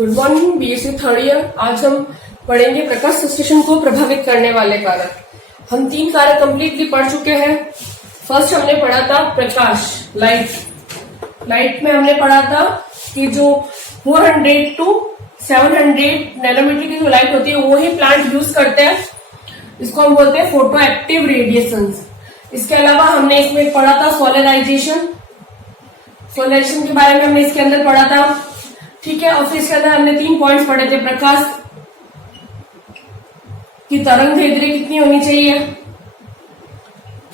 Good morning BSc third year. आज हम पढ़ेंगे प्रकाश संश्लेषण को प्रभावित करने वाले कारक। हम 3 कारक कंप्लीटली पढ़ चुके हैं। फर्स्ट हमने पढ़ा था प्रकाश, लाइट में हमने पढ़ा था कि जो 400 to 700 नैनोमीटर की जो लाइट होती है वो ही प्लांट यूज करते हैं। इसको हम बोलते हैं फोटो एक्टिव रेडिएशन। इसके अलावा हमने इसमें पढ़ा था सोलराइजेशन के बारे में हमने इसके अंदर पढ़ा था, ठीक है। और फिर इसके अंदर हमने 3 पॉइंट्स पढ़े थे। प्रकाश की तरंग दैर्ध्य कितनी होनी चाहिए,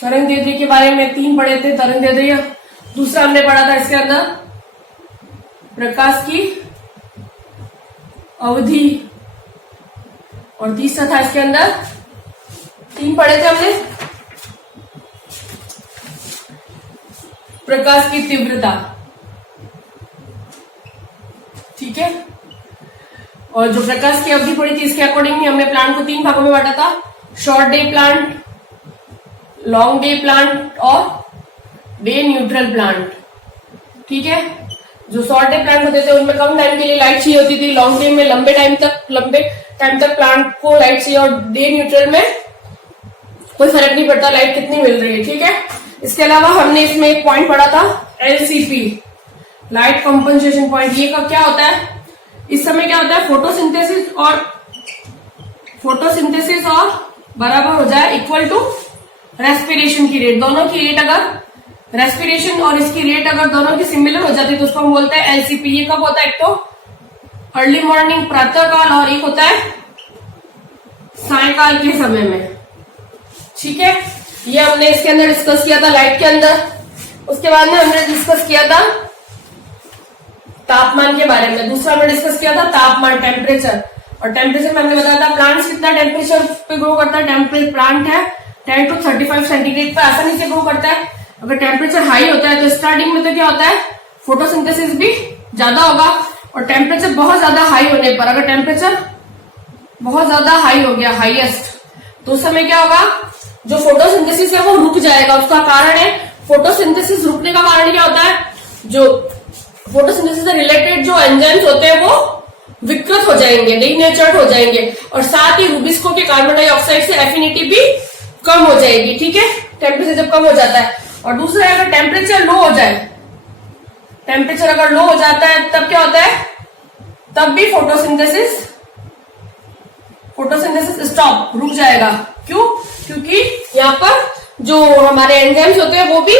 तरंग दैर्ध्य के बारे में 3 पढ़े थे। तरंग दैर्ध्य दूसरा हमने पढ़ा था इसके अंदर प्रकाश की अवधि, और तीसरा था इसके अंदर 3 पढ़े थे हमने प्रकाश की तीव्रता, ठीक है। और जो प्रकाश की अवधि पड़ी थी इसके अकॉर्डिंग हमने प्लांट को 3 भागों में बांटा था, short day plant, long day plant और डे न्यूट्रल प्लांट, ठीक है। जो शॉर्ट डे प्लांट होते थे उनमें कम टाइम के लिए लाइट चाहिए होती थी, लॉन्ग डे में लंबे टाइम तक प्लांट को लाइट चाहिए, और डे न्यूट्रल में कोई फर्क नहीं पड़ता लाइट कितनी मिल रही है, ठीक है। इसके अलावा हमने इसमें एक पॉइंट पढ़ा था एलसीपी, लाइट कंपनसेशन पॉइंट। ये का क्या होता है, इस समय क्या होता है फोटोसिंथेसिस और बराबर हो जाए इक्वल टू रेस्पिरेशन की रेट। दोनों की रेट अगर रेस्पिरेशन और इसकी रेट अगर दोनों की सिमिलर हो जाती है तो उसको हम बोलते हैं एलसीपी। ये कब होता है, एक तो अर्ली मॉर्निंग प्रातः काल और एक होता है सायकाल के समय में, ठीक है। ये हमने इसके अंदर डिस्कस किया था लाइट के अंदर। उसके बाद में हमने डिस्कस किया था तापमान के बारे में। दूसरा हमने डिस्कस किया था तापमान, टेम्परेचर। और टेम्परेचर में हमने बताया था प्लांट कितना टेम्परेचर पे ग्रो करता है। प्लांट है 10 to 35 सेंटीग्रेड पर आसानी से ग्रो करता है। अगर टेम्परेचर हाई होता है तो स्टार्टिंग में तो क्या होता है, फोटोसिंथेसिस भी ज्यादा होगा। और टेम्परेचर बहुत ज्यादा हाई होने पर, अगर टेम्परेचर बहुत ज्यादा हाई हो गया, हाईएस्ट, तो उस समय क्या होगा, जो फोटोसिंथेसिस है वो रुक जाएगा। उसका कारण है फोटोसिंथेसिस रुकने का कारण क्या होता है, जो फोटोसिंथेसिस से रिलेटेड जो एंजाइम्स होते हैं वो विकृत हो जाएंगे, डीनेचर्ड हो जाएंगे, और साथ ही रूबिस्को के कार्बन डाइऑक्साइड से एफिनिटी भी कम हो जाएगी, ठीक है, टेम्परेचर जब कम हो जाता है। और दूसरा अगर टेम्परेचर लो हो जाए, टेम्परेचर अगर लो हो जाता है तब क्या होता है, तब भी फोटोसिंथेसिस स्टॉप, रुक जाएगा। क्यों? क्योंकि यहाँ पर जो हमारे एंजाइम्स होते हैं वो भी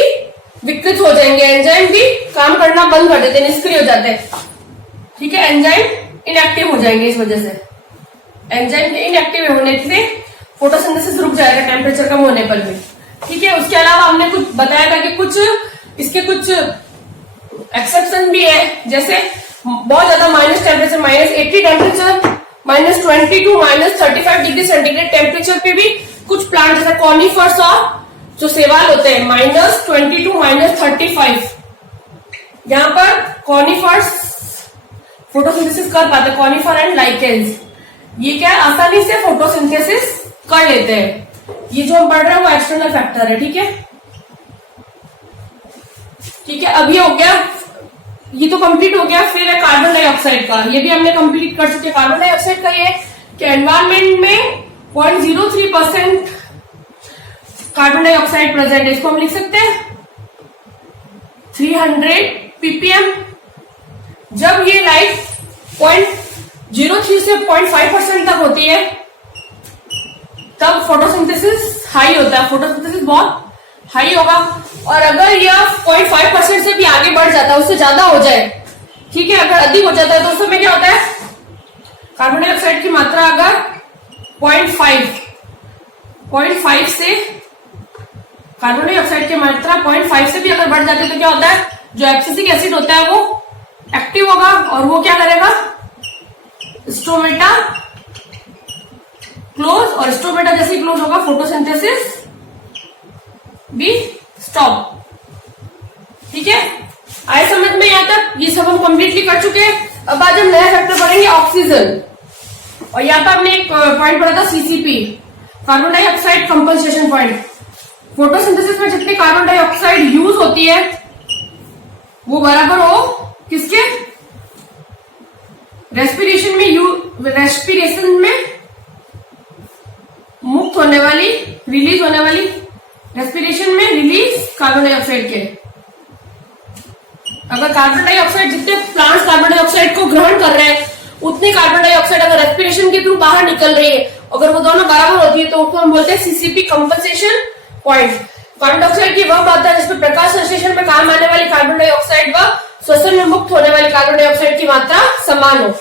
विकृत हो जाएंगे, एंजाइम भी काम करना बंद कर देते हैं, निष्क्रिय हो जाते हैं, ठीक है। एंजाइम इनएक्टिव हो जाएंगे, इस वजह से एंजाइम के इनएक्टिव होने से फोटोसिंथेसिस रुक जाएगा टेम्परेचर कम होने पर भी, ठीक है। उसके अलावा हमने कुछ बताया था कि इसके कुछ एक्सेप्शन भी है, जैसे बहुत ज्यादा minus temperature, -80 temperature, -20 to -35 degree centigrade temperature पे भी कुछ प्लांट जैसे कॉनिफर्स और जो शैवाल होते हैं -20 to -35, यहाँ पर कॉनिफर्स फोटोसिंथेसिस कर पाते हैं। कॉनिफर एंड लाइकेंस ये क्या है, आसानी से फोटोसिंथेसिस कर लेते हैं। ये जो हम पढ़ रहे हैं वो एक्सटर्नल फैक्टर है, ठीक है, ठीक है। अब ये हो गया, ये तो कंप्लीट हो गया। फिर है कार्बन डाइऑक्साइड का, ये भी हमने कंप्लीट कर चुके। कार्बन डाइऑक्साइड का ये कि एनवायरमेंट में 0.03% कार्बन डाइऑक्साइड प्रेजेंट है। इसको हम लिख सकते हैं 300 ppm। जब ये लाइट 0.03 से 0.5% तक होती है तब फोटोसिंथेसिस हाई होता है, फोटोसिंथेसिस बहुत हाई होगा। और अगर यह 0.5% से भी आगे बढ़ जाता है, उससे ज्यादा हो जाए, ठीक है, अगर अधिक हो जाता है तो उस समय क्या होता है, कार्बन डाइऑक्साइड की मात्रा अगर 0.5 से कार्बन डाइऑक्साइड की मात्रा 0.5 से भी अगर बढ़ जाती है तो क्या होता है, जो एब्सिसिक एसिड होता है वो एक्टिव होगा और वो क्या करेगा, स्टोमेटा क्लोज, और स्टोमेटा जैसे क्लोज होगा फोटोसिंथेसिस भी स्टॉप, ठीक है। आए समझ में यहाँ तक? ये सब हम कंप्लीटली कर चुके हैं। अब आज हम नया फैक्टर पढ़ेंगे ऑक्सीजन, और यहाँ पर हमने एक पॉइंट पढ़ा था CCP, carbon dioxide compensation point. Photosynthesis में जितनी कार्बन डाइऑक्साइड यूज होती है वो बराबर हो किसके, रेस्पिरेशन में मुक्त होने वाली, रिलीज होने वाली, रेस्पिरेशन में रिलीज कार्बन डाइऑक्साइड के। अगर कार्बन डाइऑक्साइड, जितने प्लांट्स कार्बन डाइऑक्साइड को ग्रहण कर रहे हैं उतनी कार्बन डाइऑक्साइड अगर रेस्पिरेशन के थ्रू बाहर निकल रही है, अगर वो दोनों बराबर होती है तो उसको हम बोलते हैं CCP compensation point. Carbon dioxide की वह मात्रा जिसमें प्रकाश संश्लेषण में काम आने वाली कार्बन डाइऑक्साइड व श्वसन में मुक्त होने वाली कार्बन डाइऑक्साइड की मात्रा समान हो।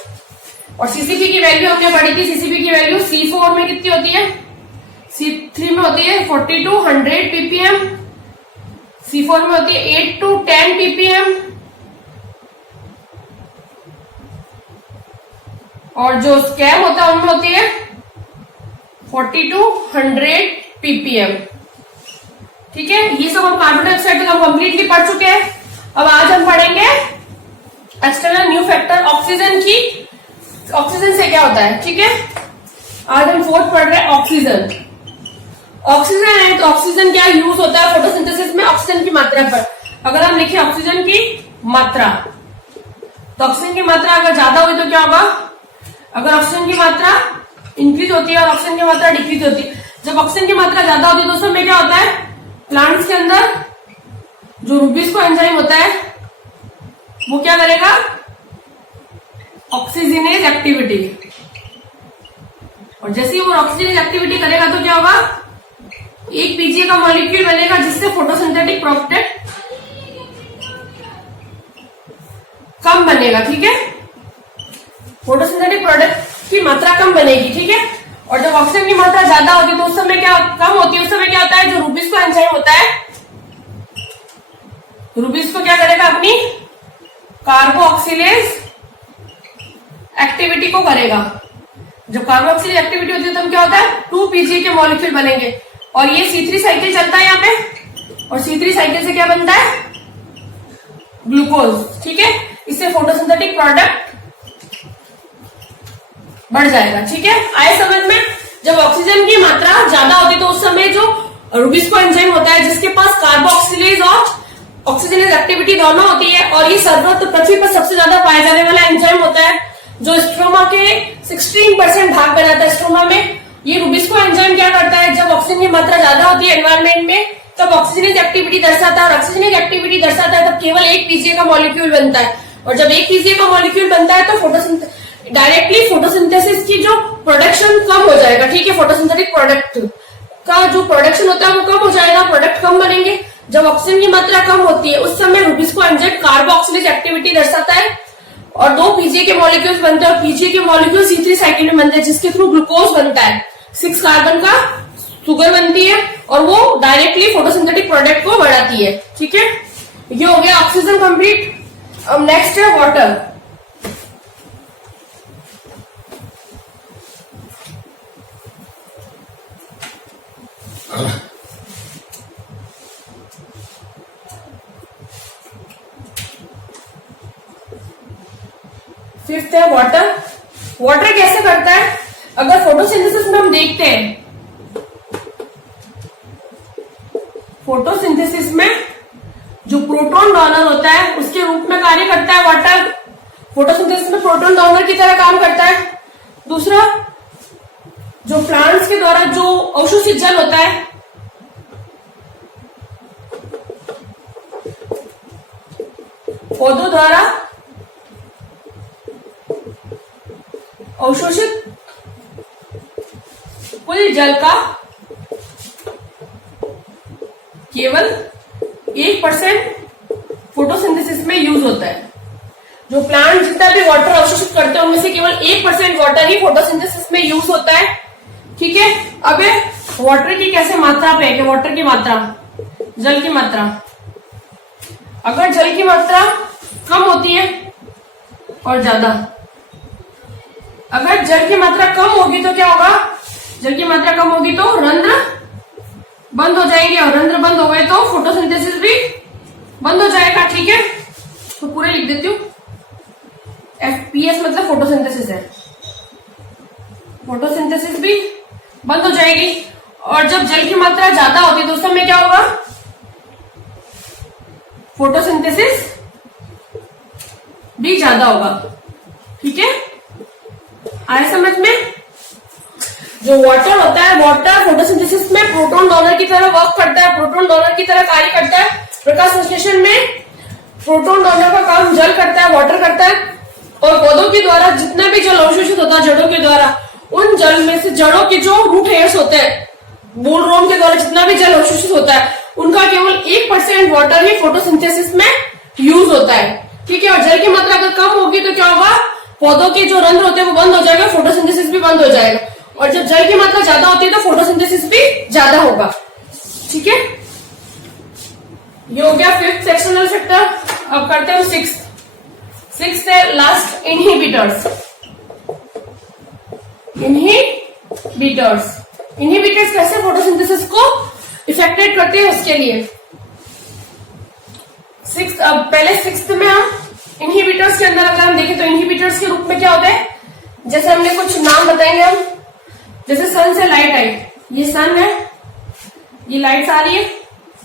और सीसीपी की वैल्यू हमने पढ़ी थी, सीसीपी की वैल्यू C4 में कितनी होती है, C3 में होती है 40 to 100 ppm, C4 में होती है 8 to 10 ppm, और जो स्कैम होता है उनमें होती है 40 to 100 ppm। ठीक है, ये सब हम कार्बन डाइऑक्साइड तक हम कंप्लीटली पढ़ चुके हैं। अब आज हम पढ़ेंगे एक्सटर्नल न्यू फैक्टर ऑक्सीजन की, ऑक्सीजन से क्या होता है। ठीक है, आज हम फोर्थ पढ़ रहे हैं ऑक्सीजन। ऑक्सीजन है तो ऑक्सीजन क्या यूज होता है फोटोसिंथेसिस में, ऑक्सीजन की मात्रा पर। अगर हम लिखे ऑक्सीजन की मात्रा, तो ऑक्सीजन की मात्रा अगर ज्यादा हुई तो क्या होगा, अगर ऑक्सीजन की मात्रा इंक्रीज होती है और ऑक्सीजन की मात्रा डिक्रीज होती है, जब ऑक्सीजन की मात्रा ज्यादा होती है दोस्तों में क्या होता है, प्लांट्स के अंदर जो रूबिस्को एंजाइम होता है वो क्या करेगा, ऑक्सीजनेज एक्टिविटी, और जैसे ही वो ऑक्सीजनेज एक्टिविटी करेगा तो क्या होगा, एक पीजीए का मॉलिक्यूल बनेगा जिससे फोटोसिंथेटिक प्रोडक्ट कम बनेगा। ठीक है, फोटोसिंथेटिक प्रोडक्ट की मात्रा कम बनेगी। ठीक है, और जब ऑक्सीजन की मात्रा ज्यादा होती है तो उस समय क्या कम होती है, उस समय क्या होता है, जो रूबिस्को एंजाइम होता है, रूबिस्को क्या करेगा, अपनी कार्बोक्सिलेज एक्टिविटी को करेगा। जब कार्बोक्सिलेज एक्टिविटी होती है तो क्या होता है, 2 पीजीए के मॉलिक्यूल बनेंगे, और ये C3 साइकिल चलता है यहाँ पे, और C3 साइकिल से क्या बनता है, ग्लूकोज। ठीक है, इससे फोटोसिंथेटिक प्रोडक्ट बढ़ जाएगा। ठीक है, आए समझ में। जब ऑक्सीजन की मात्रा ज्यादा होती है तो उस समय जो रूबिस्को एंजाइम होता है जिसके पास कार्बोक्सिलेज और ऑक्सीजनेज एक्टिविटी दोनों होती है, और ये सर्वत्र पृथ्वी पर सबसे ज्यादा पाया जाने वाला एंजाइम होता है जो स्ट्रोमा के 16% भाग बनाता है। स्ट्रोमा में ये रूबिस्को एंजाइम क्या करता है, जब ऑक्सीजन की मात्रा ज्यादा होती है एनवायरमेंट में तब ऑक्सीजनेज एक्टिविटी दर्शाता है, और ऑक्सीजनेज एक्टिविटी दर्शाता है तब केवल एक पीजीए का मॉलिक्यूल बनता है, और जब एक पीजीए का मॉलिक्यूल बनता है तो डायरेक्टली फोटोसिंथेसिस की जो प्रोडक्शन कम हो जाएगा। ठीक है, फोटोसिंथेटिक प्रोडक्ट का जो प्रोडक्शन होता है वो कम हो जाएगा, प्रोडक्ट कम बनेंगे। जब ऑक्सीजन की मात्रा कम होती है उस समय रूबिस्को एंजाइम कार्बोक्सिलेज एक्टिविटी दर्शाता है और 2 पीजीए के मॉलिक्यूल्स बनते हैं, और पीजीए के मॉलिक्यूल C3 साइकिल में बनते हैं जिसके थ्रू ग्लूकोज बनता है, 6 कार्बन का शुगर बनती है, और वो डायरेक्टली फोटोसिंथेटिक प्रोडक्ट को बढ़ाती है। ठीक है, ये हो गया ऑक्सीजन कंप्लीट। अब नेक्स्ट है वाटर। फिफ्थ है वाटर। वाटर कैसे करता है, अगर फोटोसिंथेसिस में हम देखते हैं, फोटोसिंथेसिस में जो प्रोटॉन डोनर होता है उसके रूप में कार्य करता है वाटर। फोटोसिंथेसिस में प्रोटॉन डोनर की तरह काम करता है। दूसरा, जो प्लांट्स के द्वारा जो अवशोषित जल होता है, पौधों द्वारा अवशोषित कुल जल का केवल 1% फोटोसिंथेसिस में यूज होता है। जो प्लांट जितना भी वाटर अवशोषित करते हैं उनमें से केवल 1% वाटर ही फोटोसिंथेसिस में यूज होता है। ठीक है, अब वाटर की कैसे मात्रा पे है, वाटर की मात्रा, जल की मात्रा। अगर जल की मात्रा कम होती है और ज्यादा, अगर जल की मात्रा कम होगी तो क्या होगा, जल की मात्रा कम होगी तो रंध्र बंद हो जाएंगे, और रंध्र बंद हो गए तो फोटोसिंथेसिस भी बंद हो जाएगा। ठीक है, तो पूरे लिख देती हूँ, FPS मतलब फोटोसिंथेसिस है, फोटोसिंथेसिस भी बंद हो जाएगी। और जब जल की मात्रा ज्यादा होती है तो उस समय क्या होगा, फोटोसिंथेसिस भी ज्यादा होगा। ठीक है, आए समझ में? जो वाटर होता है, वाटर फोटोसिंथेसिस में प्रोटॉन डोनर की तरह वर्क करता है, प्रोटॉन डोनर की तरह कार्य करता है। प्रकाश संश्लेषण में प्रोटॉन डोनर का काम जल करता है, वाटर करता है। और पौधों के द्वारा जितना भी जल अवशोषित होता है जड़ों के द्वारा, उन जल में से जड़ों के जो रूट हेयर्स होते हैं, मूल रोम के द्वारा जितना भी जल अवशोषित होता है, उनका केवल 1% वाटर ही फोटोसिंथेसिस में यूज होता है। ठीक है, और जल की मात्रा अगर कम होगी तो क्या होगा, पौधों के जो रंध्र होते हैं वो बंद हो जाएगा, फोटोसिंथेसिस भी बंद हो जाएगा। और जब जल की मात्रा ज्यादा होती है तो फोटोसिंथेसिस भी ज्यादा होगा। ठीक है, ये हो गया 5th सेक्शनल फैक्टर। अब करते हैं 6th है लास्ट, इनहिबिटर्स। इनहिबिटर्स कैसे फोटोसिंथेसिस को इफेक्टेड करते हैं उसके लिए। पहले 6th में हम इनहिबिटर्स के अंदर अगर हम देखें तो इनहिबिटर्स के रूप में क्या होता है, जैसे हमने कुछ नाम बताएंगे हम। जैसे सन से लाइट आई, ये सन है, ये लाइट्स आ रही है,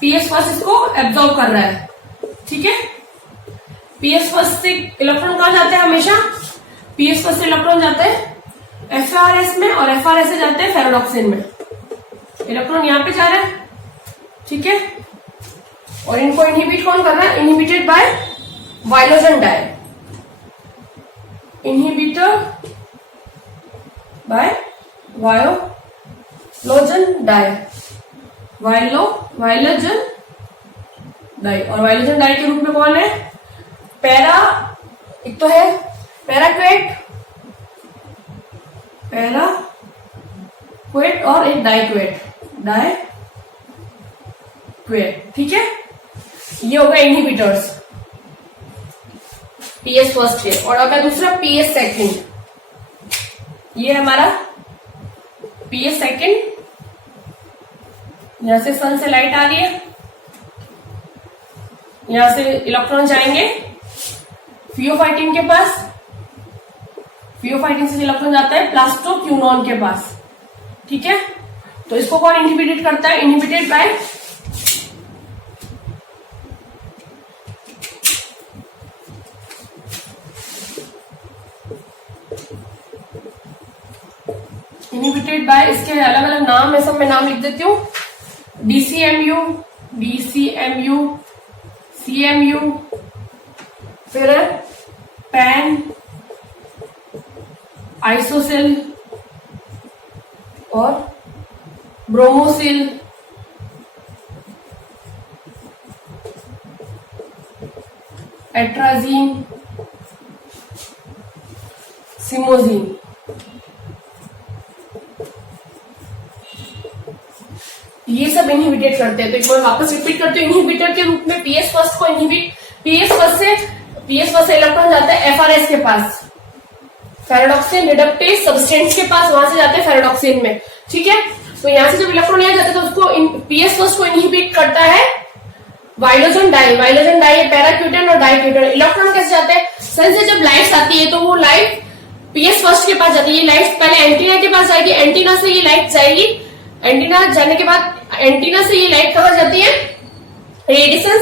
पीएस फर्स्ट इसको एब्जॉर्ब कर रहा है। ठीक है, पीएस फर्स्ट से इलेक्ट्रॉन कहां जाते हैं हमेशा, पीएस फर्स्ट से इलेक्ट्रॉन जाते हैं एफआरएस में, और एफआरएस से जाते हैं फेरोडॉक्सिन में। इलेक्ट्रॉन यहां पे जा रहा है। ठीक है, और इनको इनहिबिट कौन कर रहा है, inhibited by viologen dye, inhibitor by viologen dye, viologen dye. और वाइलोजन डाई के रूप में कौन है, एक तो है पैराक्वेट और एक डाइक्वेट। ठीक है, ये होगा इनहिबिटर्स पीएस फर्स्ट के। और अब है दूसरा पीएस सेकंड, ये हमारा पीएस सेकंड। यहां से सन से लाइट आ रही है, यहां से इलेक्ट्रॉन जाएंगे फियोफाइटिन के पास, फियोफाइटिन से इलेक्ट्रॉन जाता है प्लास्टोक्यूनॉन के पास। ठीक है, तो इसको कौन इनहिबिटेड करता है, इनहिबिटेड बाय इसके अलग अलग नाम है, सब मैं नाम लिख देती हूँ। डीसीएमयू, सीएमयू, फिर पैन, आइसोसिल और ब्रोमोसिल, एट्राजीन, सिमोजीन। ये सब इनहिबिटेट करते हैं। तो एक बार वापस रिपीट करते हैं, इनहिबिटर के रूप में पीएस फर्स्ट को पीएस फर्स्ट से इलेक्ट्रॉन जाता है एफआरएस के पास, फेरोडॉक्सिन रिडक्टेज सब्सटेंस के पास, वहां से जाते हैं फेरोडॉक्सिन में। ठीक है, तो यहां से जब इलेक्ट्रॉन यहाँ जाता है तो उसको पीएस फर्स्ट को इनहिबिट करता है वाइलोजन डाई पैराक्यूटन और डाइक्यूटन। इलेक्ट्रॉन कैसे जाते हैं, सन से जब लाइट आती है तो वो लाइट पीएस फर्स्ट के पास जाती है। ये लाइट पहले एंटीना के पास जाएगी, एंटीना से ये लाइट जाएगी, एंटीना जाने के बाद एंटीना से ये लाइट कहां जाती है, रेडिएशन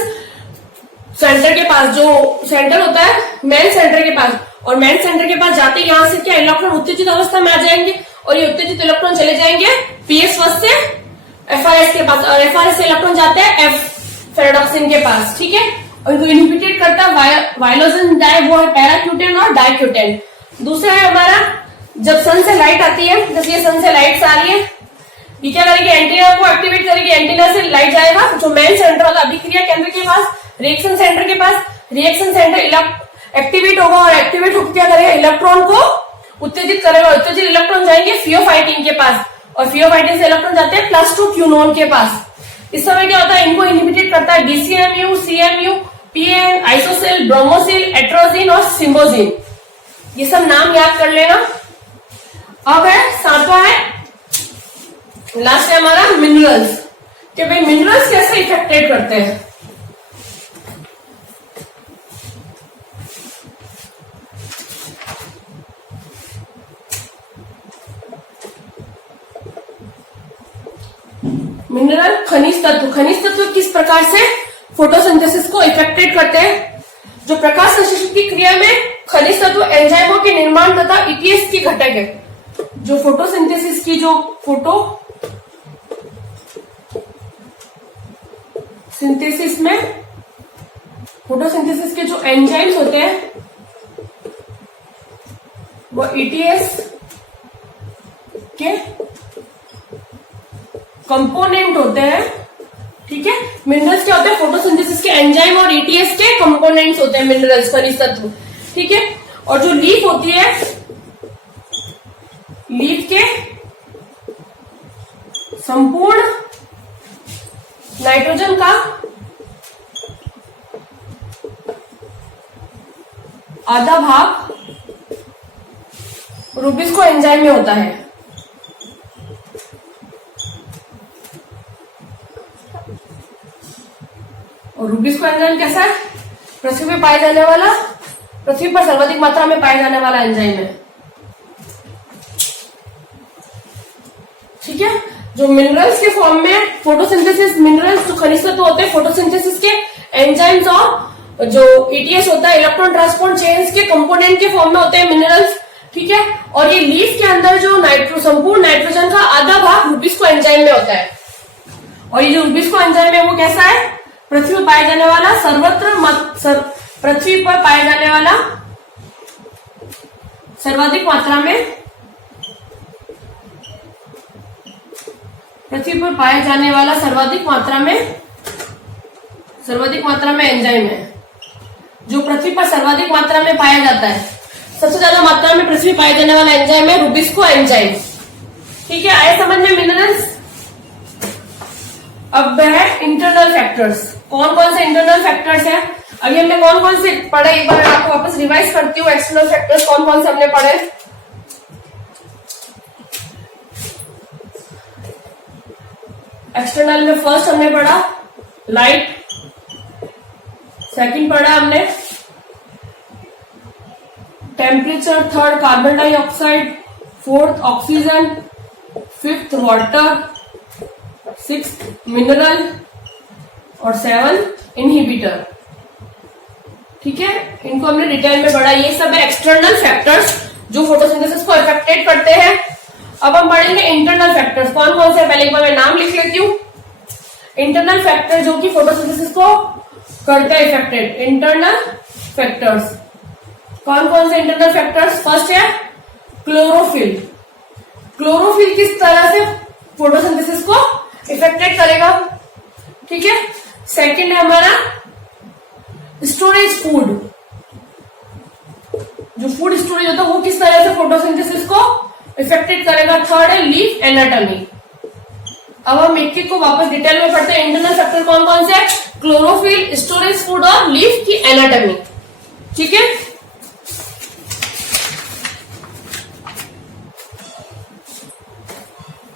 सेंटर के पास, जो सेंटर होता है मेन सेंटर के पास। और मेन सेंटर के पास जाते यहाँ से क्या इलेक्ट्रॉन उत्तेजित अवस्था में आ जाएंगे, और ये उत्तेजित इलेक्ट्रॉन चले जाएंगे पीएस फर्स्ट से एफआरएस के पास, और एफआरएस से इलेक्ट्रॉन जाते हैं फेरोडॉक्सिन के पास। ठीक है, और इनको इनहिबिटेड करता है वाइलोजन डाई, वो है पैराक्यूटेन और डाइक्यूटेन। दूसरा है हमारा, जब सन से लाइट आती है, जैसे ये सन से लाइट आ रही है, ये क्या करेगी, एंटीना को एक्टिवेट करेगी, एंटीना से लाइट जाएगा जो मेन सेंटर होगा अभिक्रिया केंद्र के पास, रिएक्शन सेंटर के पास, रिएक्शन सेंटर एक्टिवेट होगा, और एक्टिवेट होकर क्या करेगा, इलेक्ट्रॉन को उत्तेजित करेगा। उत्तेजित इलेक्ट्रॉन जाएंगे फियोफाइटिन के पास, और फियोफाइटिन से इलेक्ट्रॉन जाते हैं प्लास्टोक्यूनॉन के पास। इस समय क्या होता है, इनको इनहिबिटेड करता है डीसीएमयू, सीएमयू, पीएन, आइसोसिल, ब्रोमोसिल, एट्रोजिन और सिम्बोजिन। ये सब नाम याद कर लेना। अब है 7वां है, लास्ट है हमारा मिनरल्स, कि भाई मिनरल्स कैसे इफेक्टेड करते हैं। मिनरल खनिज तत्व किस प्रकार से फोटोसिंथेसिस को इफेक्टेड करते हैं, जो प्रकाश संश्लेषण की क्रिया में खनिज तत्व एंजाइमों के निर्माण तथा ईटीएस की घटक है। जो फोटोसिंथेसिस की जो फोटोसिंथेसिस के जो एंजाइम्स होते हैं वो ईटीएस के कंपोनेंट होते हैं। ठीक है, मिनरल्स क्या होते हैं? फोटोसिंथेसिस के एंजाइम और ईटीएस के कंपोनेंट्स होते हैं मिनरल्स, खनिज तत्व। ठीक है, और जो लीफ होती है, लीफ के संपूर्ण नाइट्रोजन का आधा भाग रूबिस्को एंजाइम में होता है। और रूबिस्को एंजाइम कैसा है? पृथ्वी पर पाए जाने वाला, पृथ्वी पर सर्वाधिक मात्रा में पाए जाने वाला एंजाइम है। ठीक है, जो मिनरल्स के फॉर्म में फोटोसिंथेसिस, मिनरल्स जो खनिज तत्व होते हैं फोटोसिंथेसिस के एंजाइम्स और जो ईटीएस होता है इलेक्ट्रॉन ट्रांसपोर्ट चेन्स के कंपोनेंट के फॉर्म में होते हैं मिनरल्स। ठीक है, और ये लीफ के अंदर जो संपूर्ण नाइट्रोजन का आधा भाग रूबिस्को एंजाइम में होता है। और ये जो रूबिस्को एंजाइम है वो कैसा है? पृथ्वी पर पाए जाने वाला, पृथ्वी पर पाए जाने वाला सर्वाधिक मात्रा में, पृथ्वी पर पाए जाने वाला सर्वाधिक मात्रा में एंजाइम है। जो पृथ्वी पर सर्वाधिक मात्रा में पाया जाता है, सबसे ज्यादा मात्रा में पृथ्वी पाए जाने वाला एंजाइम है रूबिस्को एंजाइम। ठीक है, आए समझ में मिनरल्स। अब है इंटरनल फैक्टर्स। कौन कौन से इंटरनल फैक्टर्स हैं? अभी हमने कौन कौन से पढ़े, एक बार आपको वापस रिवाइज करती हूँ। एक्सटर्नल फैक्टर्स कौन कौन से हमने पढ़े? एक्सटर्नल में फर्स्ट हमने पढ़ा लाइट, सेकंड पढ़ा हमने temperature, third carbon dioxide, fourth oxygen, fifth water, sixth mineral और सेवंथ इनहिबिटर। ठीक है, इनको हमने डिटेल में पढ़ा। ये सब है एक्सटर्नल फैक्टर्स जो फोटोसिंथेसिस को अफेक्टेड करते हैं। अब हम पढ़ेंगे इंटरनल फैक्टर्स। कौन कौन से? पहले एक बार मैं नाम लिख लेती हूँ। इंटरनल फैक्टर जो कि फोटोसिंथेसिस को करते हैं इफेक्टेड। इंटरनल फैक्टर्स कौन कौन से इंटरनल फैक्टर्स? फर्स्ट है क्लोरोफिल। क्लोरोफिल किस तरह से फोटोसिंथेसिस को इफेक्टेड करेगा? ठीक है, सेकंड है हमारा स्टोरेज फूड। जो फूड स्टोरेज होता है वो किस तरह से फोटोसिंथेसिस को इफेक्टेड करेगा? थर्ड है लीफ एनाटॉमी। अब हम एक एक को वापस डिटेल में पढ़ते हैं। इंटरनल फैक्टर कौन कौन से? क्लोरोफिल, स्टोरेज फूड और लीफ की एनाटॉमी। ठीक है,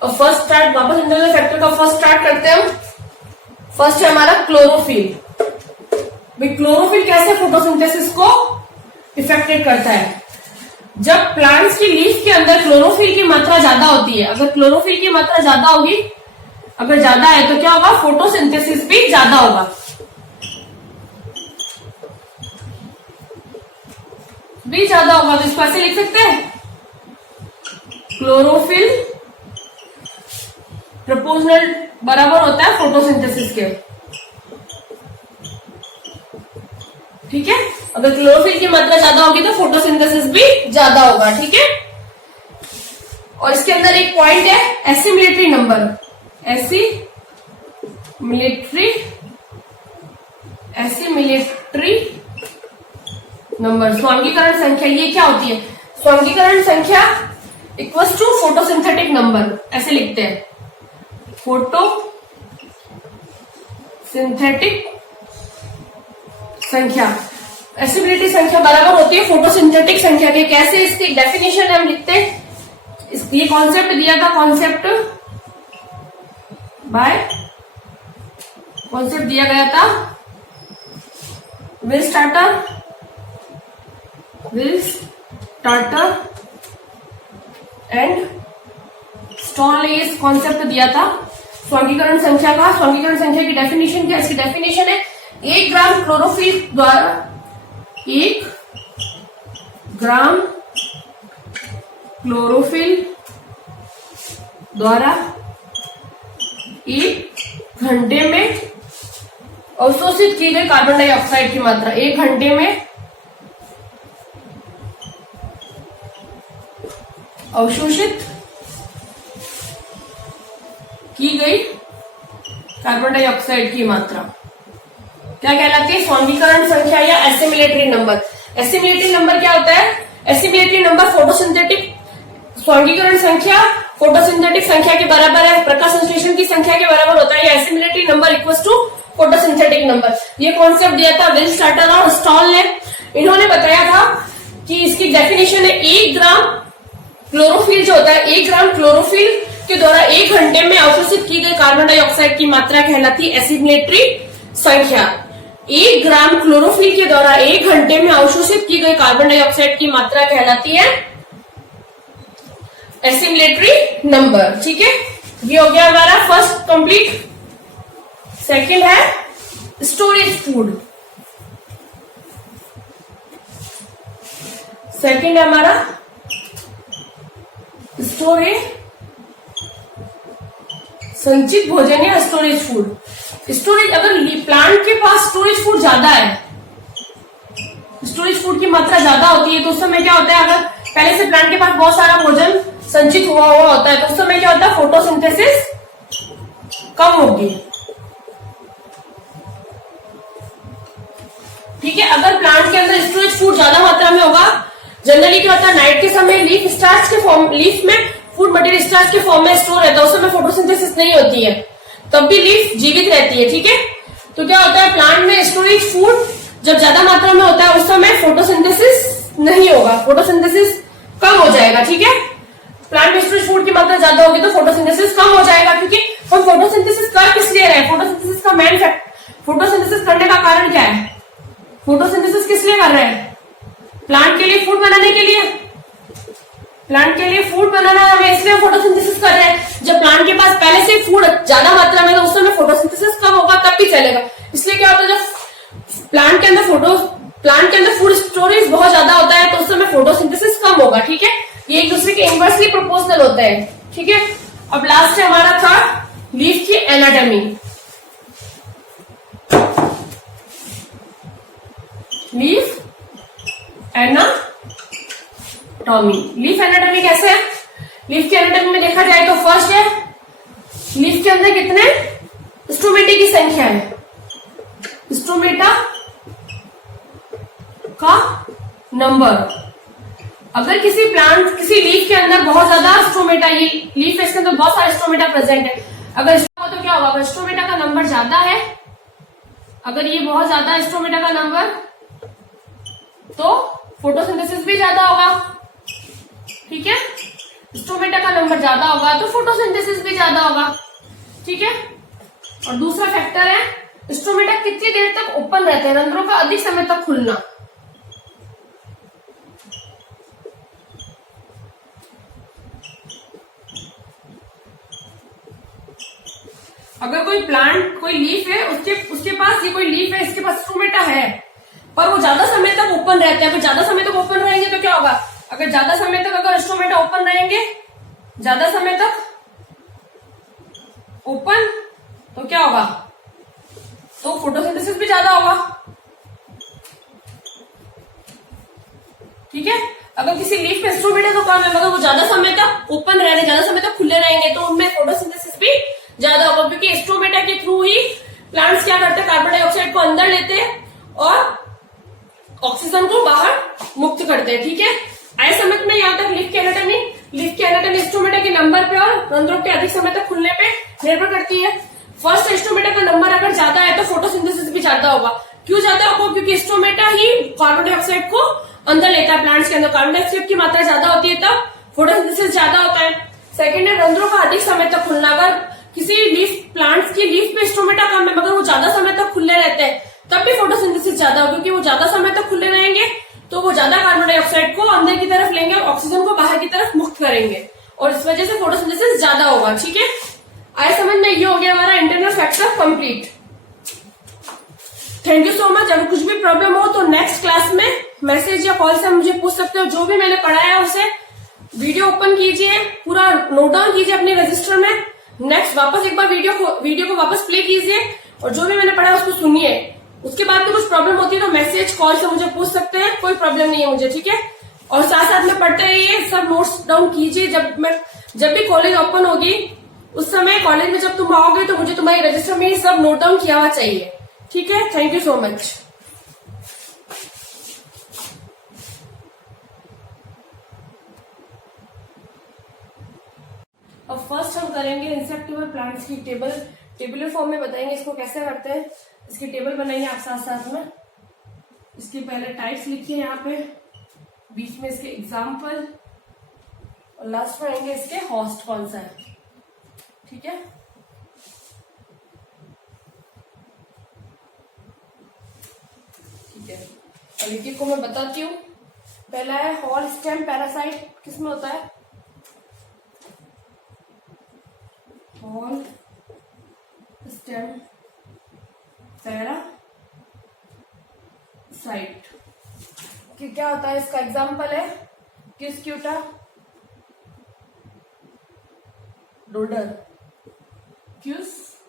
और फर्स्ट स्टार्ट वापस इंटरनल फैक्टर का फर्स्ट स्टार्ट करते हैं हम। फर्स्ट है हमारा क्लोरोफिल। भाई क्लोरोफिल कैसे फोटोसिंथेसिस को इफेक्टेड करता है? जब प्लांट्स की लीफ के अंदर क्लोरोफिल की मात्रा ज्यादा होती है, अगर क्लोरोफिल की मात्रा ज्यादा होगी, अगर ज्यादा है तो क्या होगा? फोटोसिंथेसिस भी ज्यादा होगा। तो इसको ऐसे लिख सकते हैं, क्लोरोफिल प्रोपोर्शनल बराबर होता है फोटोसिंथेसिस के। ठीक है, अगर क्लोरोफिल की मात्रा ज्यादा होगी तो फोटोसिंथेसिस भी ज्यादा होगा। ठीक है, और इसके अंदर एक पॉइंट है एसिमिलेटरी नंबर। एसिमिलेटरी नंबर, स्वांगीकरण संख्या। ये क्या होती है? स्वांगीकरण संख्या इक्वल्स टू फोटोसिंथेटिक नंबर, ऐसे लिखते हैं। फोटोसिंथेटिक संख्या, एसिमिलेटरी संख्या बराबर होती है फोटोसिंथेटिक संख्या के। कैसे? इसकी डेफिनेशन हम लिखते हैं। ये कॉन्सेप्ट दिया था, कॉन्सेप्ट दिया गया था विल स्टार्टर एंड स्टॉल ने इस कॉन्सेप्ट दिया था स्वांगीकरण संख्या का। स्वांगीकरण संख्या की डेफिनेशन क्या? इसकी डेफिनेशन है 1 ग्राम क्लोरोफिल द्वारा 1 ग्राम क्लोरोफिल द्वारा 1 घंटे में अवशोषित की गई कार्बन डाइऑक्साइड की मात्रा, 1 घंटे में अवशोषित की गई कार्बन डाइऑक्साइड की मात्रा क्या कहलाती है? सौंदीकरण संख्या या एसिमिलेटरी नंबर। एसिमिलेटरी नंबर क्या होता है? एसिमिलेटरी नंबर फोटोसिंथेटिक सौंदीकरण संख्या फोटोसिंथेटिक संख्या के बराबर है, प्रकाश संश्लेषण की संख्या के बराबर होता है। Assimilatory number equals to photosynthetic number. ये कॉन्सेप्ट दिया था विल स्टार्टर और स्टॉल ने। इन्होंने बताया था कि इसकी डेफिनेशन है 1 ग्राम क्लोरोफिल जो होता है, 1 ग्राम क्लोरोफिल के द्वारा 1 घंटे में अवशोषित की गई कार्बन डाइऑक्साइड की मात्रा कहलाती है एसिमिलेटरी संख्या। 1 ग्राम क्लोरोफिल के द्वारा 1 घंटे में अवशोषित की गई कार्बन डाइऑक्साइड की मात्रा कहलाती है एसिमिलेटरी नंबर। ठीक है, ये हो गया हमारा फर्स्ट कंप्लीट। सेकंड है स्टोरेज फूड। सेकंड है हमारा स्टोरेज संचित भोजन या स्टोरेज फूड। स्टोरेज, अगर प्लांट के पास स्टोरेज फूड ज्यादा है, स्टोरेज फूड की मात्रा ज्यादा होती है, तो उस समय क्या होता है, अगर पहले से प्लांट के पास बहुत सारा भोजन संचित हुआ होता है, तो उस समय क्या होता है, फोटोसिंथेसिस कम होगी। ठीक है, अगर प्लांट के अंदर स्टोरेज फूड ज्यादा मात्रा में होगा, जनरली क्या होता है, नाइट के समय लीफ स्टार्च के फॉर्म, लीफ में फूड मटेरियल स्टार्च के फॉर्म में स्टोर रहता है, उस समय फोटोसिंथेसिस नहीं होती है, तब भी लीफ जीवित रहती है। ठीक है, तो क्या होता है, प्लांट में स्टोरेज फूड जब ज्यादा मात्रा में होता है, उस समय फोटोसिंथेसिस नहीं होगा, फोटोसिंथेसिस कम हो जाएगा। ठीक है, प्लांट में स्टोरेज फूड की मात्रा ज्यादा होगी तो फोटोसिंथेसिस कम हो जाएगा, क्योंकि हम फोटोसिंथेसिस कर किस लिए रहे हैं, फोटोसिंथेसिस का मेन फैक्ट, फोटोसिंथेसिस करने का कारण क्या है, फोटोसिंथेसिस किस लिए कर रहे हैं, प्लांट के लिए फूड बनाने के लिए, प्लांट के लिए फूड बनाना है, इसलिए फोटोसिंथेसिस कर रहे हैं। जब प्लांट के पास पहले से फूड ज्यादा मात्रा में, तो उस समय फोटोसिंथेसिस कम होगा, तब भी चलेगा। इसलिए क्या होता है, जब प्लांट के अंदर फूड स्टोरेज बहुत ज्यादा होता है, तो उस समय फोटोसिंथेसिस कम होगा। ठीक है, ये एक दूसरे के इनवर्सली प्रोपोर्शनल होते हैं। ठीक है, अब लास्ट है हमारा था लीफ की anatomy. Leaf anatomy, leaf anatomy कैसे है? लीफ की एनाटॉमी में देखा जाए तो फर्स्ट है, लीफ के अंदर कितने स्टोमेटा की संख्या है, स्टोमेटा का नंबर। अगर किसी प्लांट, किसी लीफ के अंदर बहुत ज्यादा स्टोमेटा, ये लीफ है, इसके अंदर बहुत सारे स्टोमेटा प्रेजेंट है, अगर तो क्या होगा, अगर स्टोमेटा का नंबर ज्यादा है, अगर ये बहुत ज्यादा है स्टोमेटा का नंबर, तो फोटोसिंथेसिस भी ज्यादा होगा। ठीक है, स्टोमेटा का नंबर ज्यादा होगा तो फोटोसिंथेसिस भी ज्यादा होगा। ठीक है, और दूसरा फैक्टर है स्टोमेटा कितनी देर तक ओपन रहते हैं, रंध्रों का अधिक समय तक खुलना। अगर कोई प्लांट, कोई लीफ है, उसके पास, ये कोई लीफ है, इसके पास स्टोमेटा है, पर वो ज्यादा समय तक ओपन रहते हैं, अगर ज्यादा समय तक ओपन रहेंगे तो क्या होगा, अगर ज्यादा समय तक अगर स्टोमेटा ओपन रहेंगे, ज्यादा समय तक ओपन, तो क्या होगा, तो फोटोसिंथेसिस भी ज्यादा होगा। ठीक है, अगर किसी लीफ में स्टोमेटा तो कम है, मगर वो ज्यादा समय तक ओपन रह रहे, ज्यादा समय तक खुले रहेंगे, तो उनमें फोटोसिंथेसिस भी ज्यादा होगा, क्योंकि स्टोमेटा के थ्रू ही प्लांट्स क्या करते हैं, कार्बन डाइऑक्साइड को अंदर लेते हैं और ऑक्सीजन को बाहर मुक्त करते हैं। ठीक है, आए समझ में यहाँ तक लीफ की एनाटॉमी। लीफ की एनाटॉमी स्टोमेटा के नंबर पे और रंध्रों के अधिक समय तक खुलने पे निर्भर करती है। फर्स्ट, स्टोमेटा का नंबर अगर ज्यादा है तो फोटोसिंथेसिस भी ज्यादा होगा। क्यों ज्यादा होगा, क्योंकि स्टोमेटा ही कार्बन डाइऑक्साइड को अंदर लेता है, प्लांट्स के अंदर कार्बन डाइऑक्साइड की मात्रा ज्यादा होती है, तब फोटोसिंथेसिस ज्यादा होता है। सेकेंड है रंध्रों का अधिक समय तक खुलना। अगर किसी लीफ, प्लांट्स की लीफ पे स्टोमेटा कम है, मगर वो ज्यादा समय तक खुले रहते हैं, तब भी फोटोसिंथेसिस ज्यादा होगा, क्योंकि वो ज्यादा समय तक खुले रहेंगे तो वो ज्यादा कार्बन डाइऑक्साइड को अंदर की तरफ लेंगे और ऑक्सीजन को बाहर की तरफ मुक्त करेंगे, और इस वजह से फोटोसिंथेसिस ज्यादा होगा। ठीक है, आए समझ में, ये हो गया हमारा internal factor complete. Thank you so much. अगर कुछ भी प्रॉब्लम हो तो नेक्स्ट क्लास में मैसेज या कॉल से मुझे पूछ सकते हो। जो भी मैंने पढ़ाया है उसे वीडियो ओपन कीजिए, पूरा नोट डाउन कीजिए अपने रजिस्टर में। नेक्स्ट वापस एक बार वीडियो को वापस प्ले कीजिए और जो भी मैंने पढ़ा उसको सुनिए। उसके बाद में कुछ प्रॉब्लम होती है तो मैसेज कॉल से मुझे पूछ सकते हैं, कोई प्रॉब्लम नहीं है मुझे, ठीक है। और साथ साथ में पढ़ते रहिए, सब नोट्स डाउन कीजिए। जब भी कॉलेज ओपन होगी उस समय कॉलेज में जब तुम आओगे तो मुझे तुम्हारे रजिस्टर में ये सब नोट डाउन किया हुआ चाहिए, ठीक है। Thank you so much. अब फर्स्ट हम करेंगे इंसेक्टिवल प्लांट्स की टेबुलर फॉर्म में बताएंगे इसको कैसे करते हैं। इसकी टेबल बनाएंगे आप साथ साथ में। इसके पहले टाइप्स लिखिए यहाँ पे, बीच में इसके एग्जाम्पल और लास्ट में आएंगे इसके होस्ट कौन सा है, ठीक है। ठीक है, अब एक को मैं बताती हूँ। पहला है हॉल स्टेम पैरासाइट, किसमें होता है? हॉल स्टेम पैरासाइट कि क्या होता है? इसका एग्जाम्पल है क्यूस्क्यूटा, डोडर, क्यूस्क्यूटा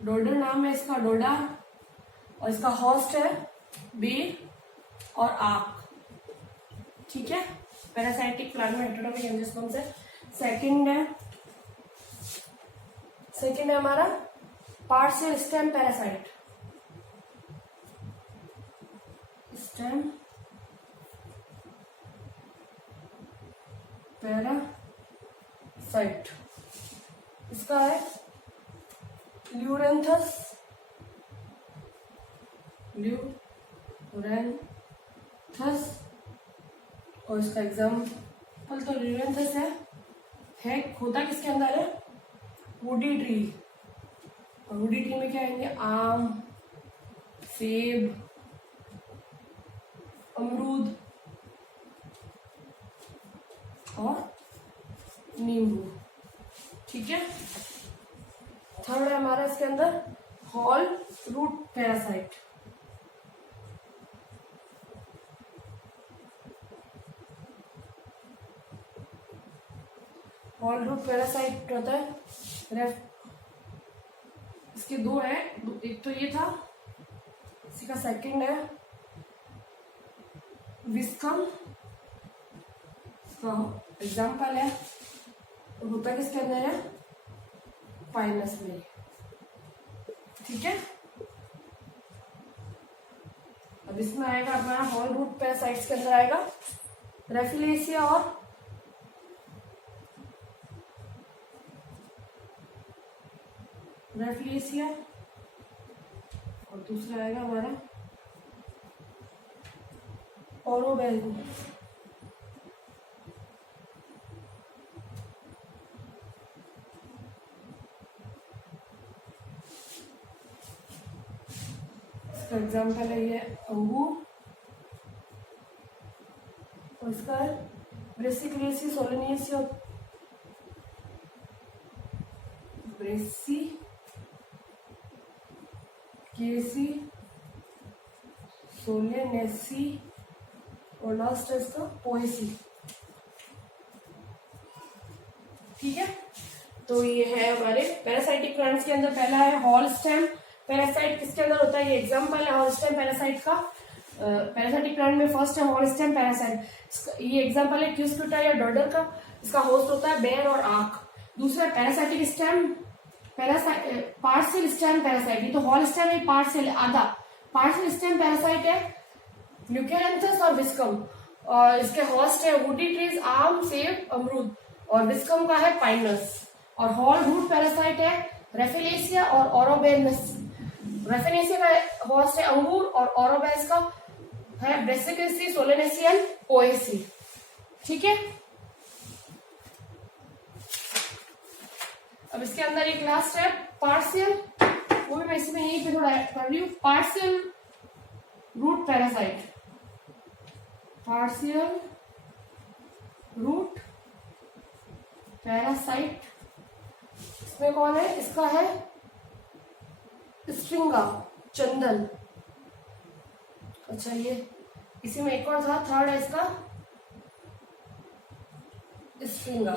डोडर नाम है इसका, डोडा, और इसका होस्ट है बी और आक, ठीक है। पैरासाइटिक प्लांट में हेटेरोटॉपिक एंजियोस्पर्म से। सेकंड है हमारा partial stem parasite, stem parasite, इसका है ल्यूरेंथस और इसका एग्जाम्पल तो ल्यूरेंथस है होता किसके अंदर है? Woody tree. और वुडी ट्री में क्या आएंगे? आम, सेब, अमरूद और नींबू, ठीक है। थर्ड है हमारा इसके अंदर whole root parasite, whole root parasite होता है इसके दो है, एक तो ये था, इसी का सेकंड है विस्कम, इसका एग्जाम्पल है, होता किसके अंदर है? पाइनस में, ठीक है। अब इसमें आएगा हमारा हॉल रूट पैरासाइट्स के अंदर आएगा रेफिलेसिया और दूसरा आएगा हमारा ओरोबेल्बू, इसका एग्जाम्पल है ये अंगूर और इसका ब्रेसिक्लेसी सोलेनेसिया, सोलेनेसी और लास्ट है इसका पोएसी, ठीक है। तो ये है हमारे पैरासाइटिक प्लांट्स के अंदर। पहला है हॉल स्टेम पैरासाइट, किसके अंदर होता है? ये एग्जाम्पल है हॉल स्टेम पैरासाइट का। पैरासाइटिक प्लांट में फर्स्ट है हॉल स्टेम पैरासाइट, ये एग्जाम्पल है क्यूस्क्यूटा या डॉडर का। इसका होस्ट होता है बेर और आक। दूसरा parasitic stem partial stem parasite, ये तो हॉल स्टेम है, पार्शियल आधा। पार्शियल स्टेम पैरासाइट है ल्यूकेरेंथस और विस्कम, और इसके होस्ट है वुडी ट्रीज, आम, सेब, अमरूद, और विस्कम का है पाइनस। और हॉल रूट पैरासाइट है रेफिलेसिया और ओरोबेनस। रेफिलेसिया का होस्ट है अंगूर और ओरोबेस का है ब्रेसिकेसी, सोलेनेसियन, पोएसी, ठीक है। अब इसके अंदर एक लास्ट है पार्शियल, वो भी मैं इसमें यहीं पे थोड़ा ऐड कर रही हूँ, partial root parasite, partial root parasite. इसमें कौन है? इसका है स्ट्रिंगा, चंदन। अच्छा ये इसी में एक और था, थर्ड है इसका स्ट्रिंगा।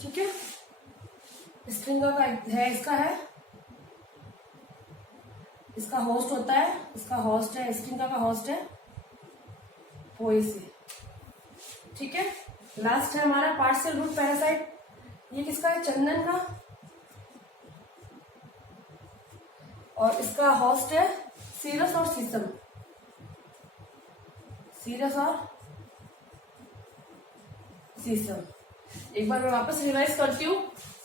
ठीक है, स्ट्रिंगा का है, इसका है, इसका होस्ट होता है, इसका होस्ट है, स्ट्रिंगा का होस्ट है पोएसी। ठीक है, लास्ट है हमारा पार्शियल रूट पैरासाइट। ये किसका है? चंदन का। और इसका होस्ट है सीरस और सीसम। सीरस और सीसम। एक बार मैं वापस रिवाइज करती हूँ।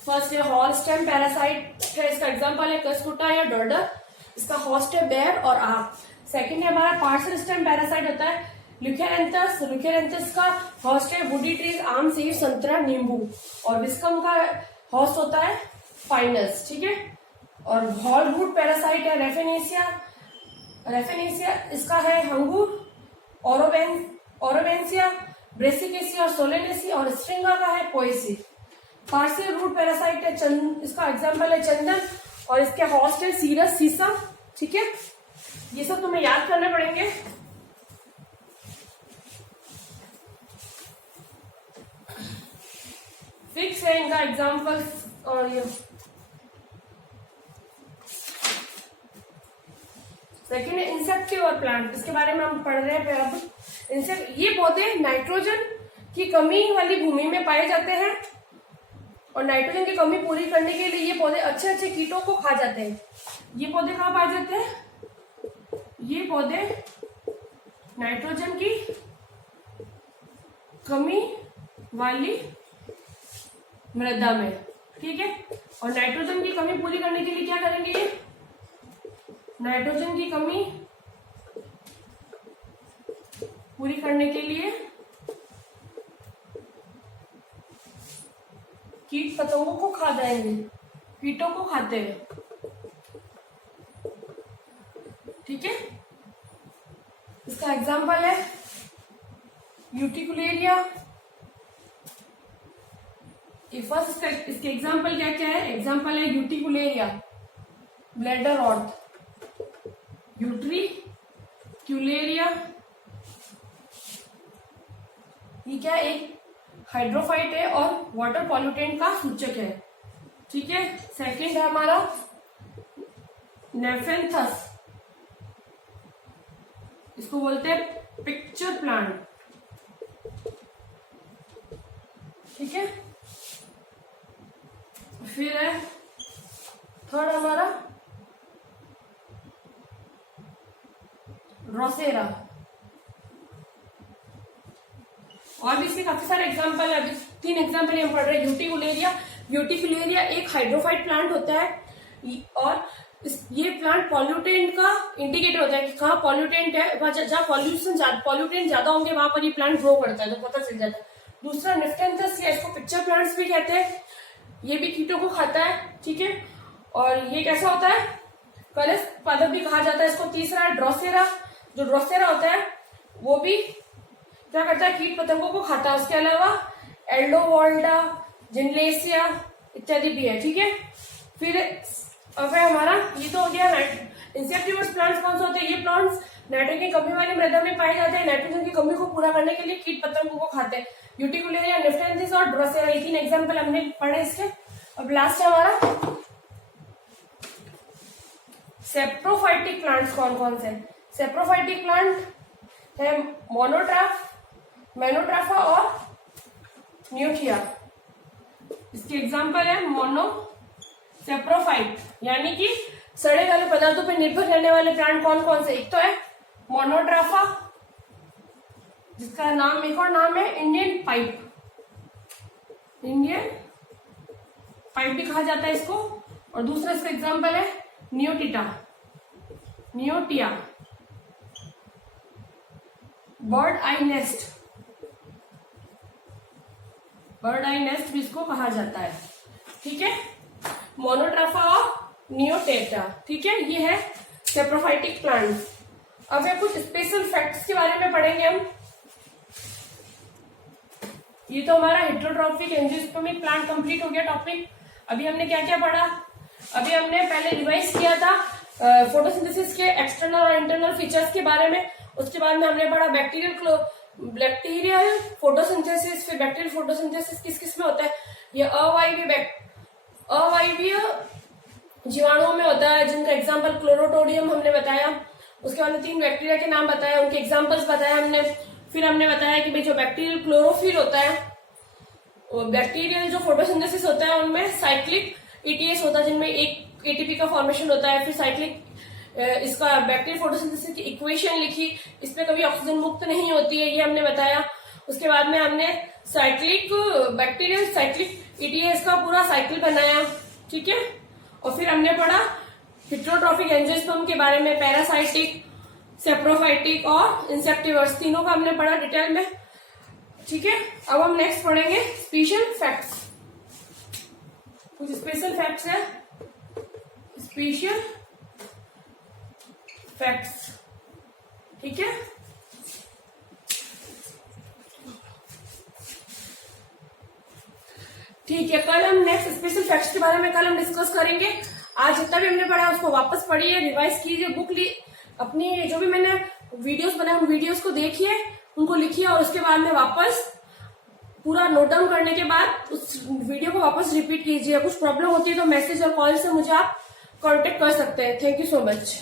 फर्स्ट है हॉल स्टेम पैरासाइट है, इसका एग्जांपल है कस्कुटा या डॉर्डर। इसका होस्ट है बेर और आप। सेकंड है हमारा पार्शियल स्टेम पैरासाइट होता है ल्यूकेरेंथस। ल्यूकेरेंथस का होस्ट है वुडी ट्रीज, आम, सेब, संतरा, नींबू। और विस्कम का होस्ट होता है फाइनस। ठीक है, और हॉल रूट पैरासाइट है रेफेनेसिया। रेफेनेसिया इसका है अंगूर, ओरोवेंसिया, ब्रेसिकेसी और सोलेनेसी। और स्ट्रिंगा का है पोएसी। पार्शियल रूट पैरासाइट है इसका एग्जांपल है चंदन और इसके होस्ट है सीरस, सीसम। ठीक है, ये सब तुम्हें याद करने पड़ेंगे। फिक्स है इनका एग्जांपल। और ये सेकेंड है इंसेक्टिवर प्लांट, इसके बारे में हम पढ़ रहे हैं अब। इंसेक्ट, ये पौधे नाइट्रोजन की कमी वाली भूमि में पाए जाते हैं और नाइट्रोजन की कमी पूरी करने के लिए ये पौधे अच्छे अच्छे कीटों को खा जाते हैं। ये पौधे कहाँ पाए जाते हैं? ये पौधे नाइट्रोजन की कमी वाली मृदा में। ठीक है, और नाइट्रोजन की कमी पूरी करने के लिए क्या करेंगे? ये नाइट्रोजन की कमी पूरी करने के लिए कीट पतंगों को खा जाएंगे, कीटों को खाते हैं। ठीक है, इसका एग्जांपल है यूटिकुलेरिया। फर्स्ट इसके एग्जांपल क्या क्या है? एग्जांपल है यूटिकुलेरिया, ब्लैडर रॉट, यूट्रिक्यूलेरिया। ये क्या, एक हाइड्रोफाइट है और वाटर पॉल्यूटेंट का सूचक है। ठीक है, सेकंड है हमारा नेफेंथस, इसको बोलते हैं पिक्चर प्लांट। ठीक है, फिर है थर्ड हमारा ड्रोसेरा। और भी इसके काफी सारे एग्जांपल है, अभी 3 एग्जांपल हम पढ़ रहे हैं। यूटिकुलेरिया, यूटिकुलेरिया एक हाइड्रोफाइट प्लांट होता है और ये प्लांट पॉल्यूटेंट का इंडिकेटर होता है कि कहाँ पॉल्यूटेंट है, जहाँ पॉल्यूटेंट ज्यादा होंगे वहां पर ये प्लांट ग्रो करता है, तो पता चल जाता है। दूसरा निफ्टेंथस, या इसको पिक्चर प्लांट्स भी कहते हैं, ये भी कीटों को खाता है। ठीक है, और ये कैसा होता है? कलश पादप भी कहा जाता है इसको। तीसरा है ड्रोसेरा, जो ड्रोसेरा होता है वो भी क्या करता है? कीट पतंगों को खाता है। उसके अलावा एल्डोवॉल्डा, जिनलेसिया इत्यादि भी है। ठीक है, फिर अब है हमारा, ये तो हो गया इंसेक्टिवर्स प्लांट्स। कौन से होते हैं? ये प्लांट्स नाइट्रोजन की कमी वाली मृदा में पाए जाते हैं, नाइट्रोजन की कमी को पूरा करने के लिए कीट पतंगों को खाते हैं। यूटिकुलेरिया, निफ्टेंथिस और ड्रोसेरा, ये 3 एग्जाम्पल हमने पढ़े इसके। अब लास्ट है हमारा सेप्रोफाइटिक प्लांट्स। कौन कौन से? सेप्रोफाइटिक प्लांट है मोनोट्राफ, मेनोट्राफा और न्यूटिया। इसके एग्जाम्पल है मोनो सेप्रोफाइट, यानी कि सड़े वाले पदार्थों पर निर्भर रहने वाले प्लांट कौन कौन से? एक तो है मोनोट्राफा, जिसका नाम, एक और नाम है इंडियन पाइप। इंडियन पाइप भी कहा जाता है इसको। और दूसरा इसका एग्जाम्पल है न्यूटिटा, न्यूटिया, बर्ड आई नेस्ट, बर्ड आई नेस्ट भी इसको कहा जाता है। ठीक है, मोनोट्राफा और नियोटेटा। ठीक है, ये है सेप्रोफाइटिक प्लांट। अब ये कुछ स्पेशल फैक्ट्स के बारे में पढ़ेंगे हम। ये तो हमारा हेट्रोट्रॉफिक एंजियोस्पर्मिक प्लांट कंप्लीट हो गया टॉपिक। अभी हमने क्या क्या पढ़ा? अभी हमने पहले रिवाइज किया था फोटोसिंथेसिस के एक्सटर्नल और इंटरनल फीचर्स के बारे में। उसके बाद में हमने पढ़ा बैक्टीरियल फोटोसिंथेसिस, फिर बैक्टीरियल फोटोसिंथेसिस किस किस में होता है। ये अवायवीय जीवाणुओं में होता है, जिनका एग्जाम्पल क्लोरोटोडियम हमने बताया। उसके बाद में 3 बैक्टीरिया के नाम बताया, उनके एग्जाम्पल्स बताया हमने। फिर हमने बताया कि भाई जो बैक्टीरियल क्लोरोफिल होता है, बैक्टीरियल जो फोटोसिंथेसिस होता है उनमें साइक्लिक ईटीएस होता है, जिनमें एक एटीपी का फॉर्मेशन होता है। फिर साइक्लिक इसका बैक्टीरियल फोटोसिंथेसिस की इक्वेशन लिखी, इसमें कभी ऑक्सीजन मुक्त नहीं होती है, ये हमने बताया। उसके बाद में हमने बैक्टीरियल साइक्लिक ईटीएस का पूरा साइकिल बनाया, ठीक है। और फिर हमने पढ़ा हिट्रोट्रॉफिक एंजियोस्पर्म के बारे में, पैरासाइटिक, सेप्रोफाइटिक और इंसेक्टिवर्स, तीनों का हमने पढ़ा डिटेल में, ठीक है। अब हम नेक्स्ट पढ़ेंगे स्पेशल फैक्ट्स। कुछ स्पेशल फैक्ट्स है, स्पेशल फैक्ट्स, ठीक है। ठीक है, कल हम नेक्स्ट स्पेशल फैक्ट्स के बारे में कल हम डिस्कस करेंगे। आज जितना भी हमने पढ़ा उसको वापस पढ़िए, रिवाइज कीजिए, बुक ली अपनी, जो भी मैंने वीडियोस बनाए उन वीडियोस को देखिए, उनको लिखिए और उसके बाद में वापस पूरा नोट डाउन करने के बाद उस वीडियो को वापस रिपीट कीजिए। कुछ प्रॉब्लम होती है तो मैसेज और कॉल से मुझे आप कांटेक्ट कर सकते हैं। Thank you so much.